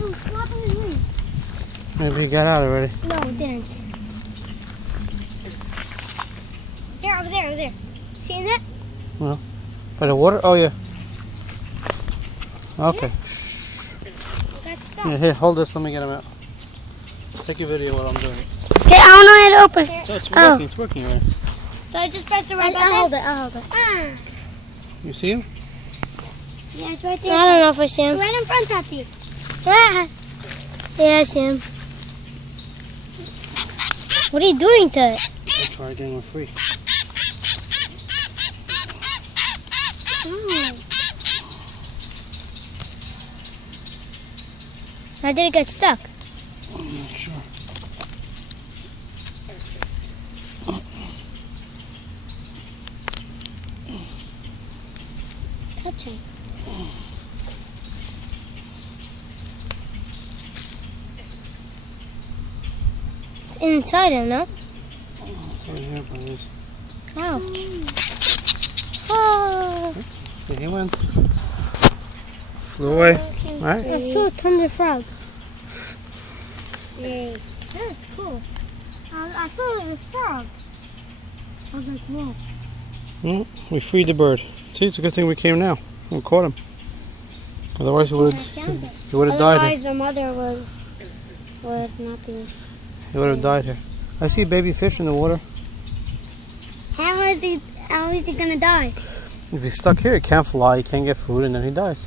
Ooh, flapping his wings. Maybe he got out already. No, it didn't. There, over there, over there. Seeing that? Well, by the water? Oh, yeah. Okay. That's stuck. Yeah, here, hold this. Let me get him out. Take a video while I'm doing it. Okay, I don't know how to open. So it's working. It's working already. So I just press the red button? I'll hold it. You see him? Yeah, it's right there. I don't know if I see him. Right in front of you. Ah. Yeah, I see him. What are you doing to it? I'll try getting him free. How did it get stuck? I'm not sure. Touching. It's inside him, no? It's right here, please. How? Oh. Yeah, he went. Flew away. Alright? I saw a ton of frogs. Yay. That's cool. I thought it was a frog. I was like, whoa. We freed the bird. See, it's a good thing we came now. We caught him. Otherwise, he would have died Otherwise, here. the mother would not be. He would have died here. I see baby fish in the water. How is he gonna die? If he's stuck here, he can't fly, he can't get food, and then he dies.